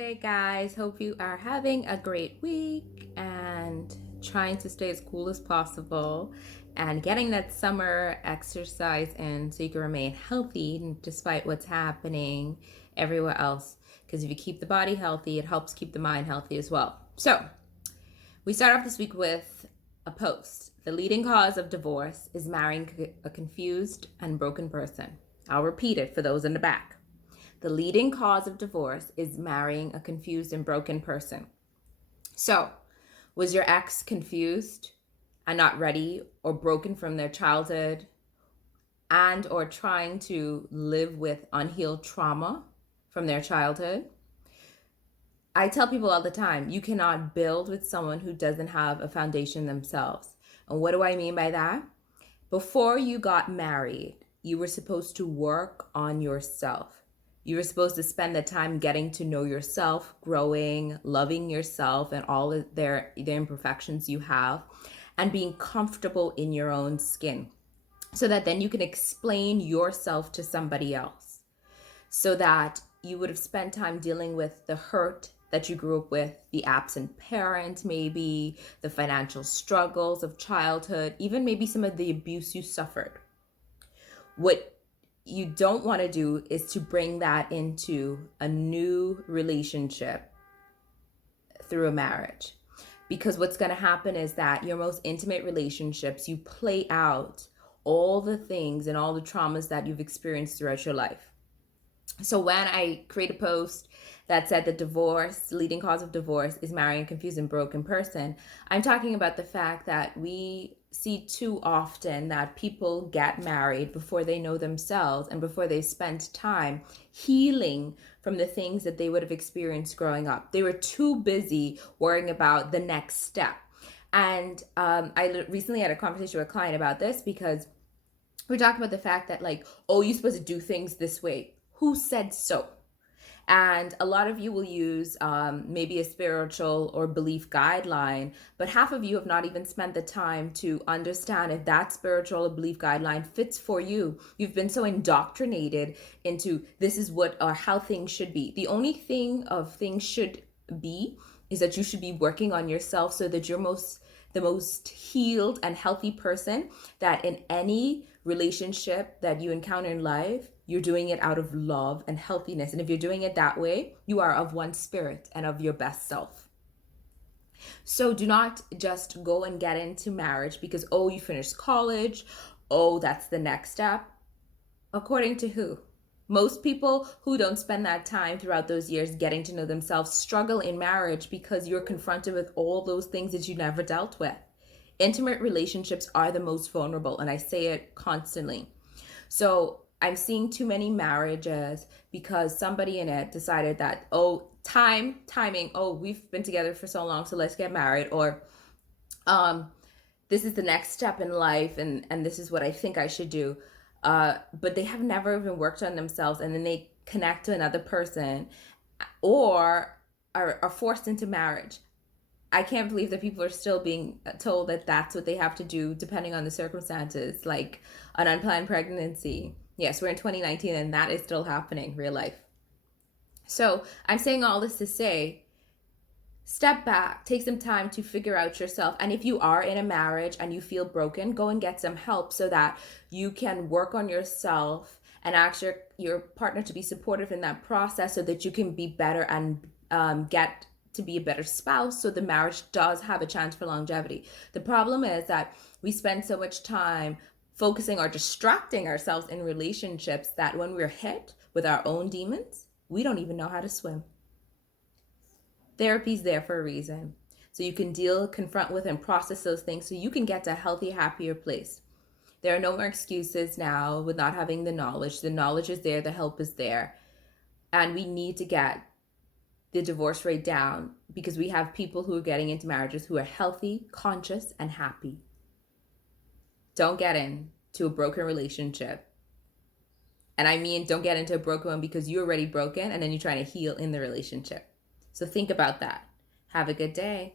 Wednesday, guys. Hope you are having a great week and trying to stay as cool as possible and getting that summer exercise in so you can remain healthy despite what's happening everywhere else. Because if you keep the body healthy, it helps keep the mind healthy as well. So, we start off this week with a post. The leading cause of divorce is marrying a confused and broken person. I'll repeat it for those in the back. The leading cause of divorce is marrying a confused and broken person. So, was your ex confused and not ready or broken from their childhood and or trying to live with unhealed trauma from their childhood? I tell people all the time, you cannot build with someone who doesn't have a foundation themselves. And what do I mean by that? Before you got married, you were supposed to work on yourself. You were supposed to spend the time getting to know yourself, growing, loving yourself and all of their imperfections you have, and being comfortable in your own skin so that then you can explain yourself to somebody else. So that you would have spent time dealing with the hurt that you grew up with, the absent parent, maybe the financial struggles of childhood, even maybe some of the abuse you suffered. What you don't want to do is to bring that into a new relationship through a marriage. Because what's going to happen is that your most intimate relationships, you play out all the things and all the traumas that you've experienced throughout your life. So when I create a post that said the leading cause of divorce is marrying a confused and broken person, I'm talking about the fact that we see too often that people get married before they know themselves and before they've spent time healing from the things that they would have experienced growing up. They were too busy worrying about the next step. And I recently had a conversation with a client about this because we're talking about the fact that you're supposed to do things this way. Who said so? And a lot of you will use maybe a spiritual or belief guideline, but half of you have not even spent the time to understand if that spiritual or belief guideline fits for you. You've been so indoctrinated into this is what or how things should be. The only thing of things should be is that you should be working on yourself so that you're the most healed and healthy person that in any relationship that you encounter in life, you're doing it out of love and healthiness. And if you're doing it that way, you are of one spirit and of your best self. So do not just go and get into marriage because, you finished college. That's the next step. According to who? Most people who don't spend that time throughout those years getting to know themselves struggle in marriage because you're confronted with all those things that you never dealt with. Intimate relationships are the most vulnerable, and I say it constantly. So I'm seeing too many marriages because somebody in it decided that, timing, we've been together for so long, so let's get married, or this is the next step in life and this is what I think I should do. But they have never even worked on themselves, and then they connect to another person or are forced into marriage. I can't believe that people are still being told that that's what they have to do depending on the circumstances, like an unplanned pregnancy. Yes, we're in 2019 and that is still happening, real life. So I'm saying all this to say, step back, take some time to figure out yourself. And if you are in a marriage and you feel broken, go and get some help so that you can work on yourself and ask your partner to be supportive in that process so that you can be better and get to be a better spouse so the marriage does have a chance for longevity. The problem is that we spend so much time focusing or distracting ourselves in relationships that when we're hit with our own demons, we don't even know how to swim. Therapy's there for a reason. So you can confront with and process those things so you can get to a healthy, happier place. There are no more excuses now with not having the knowledge. The knowledge is there, the help is there. And we need to get the divorce rate down because we have people who are getting into marriages who are healthy, conscious, and happy. Don't get into a broken relationship. And I mean, don't get into a broken one because you're already broken and then you're trying to heal in the relationship. So think about that. Have a good day.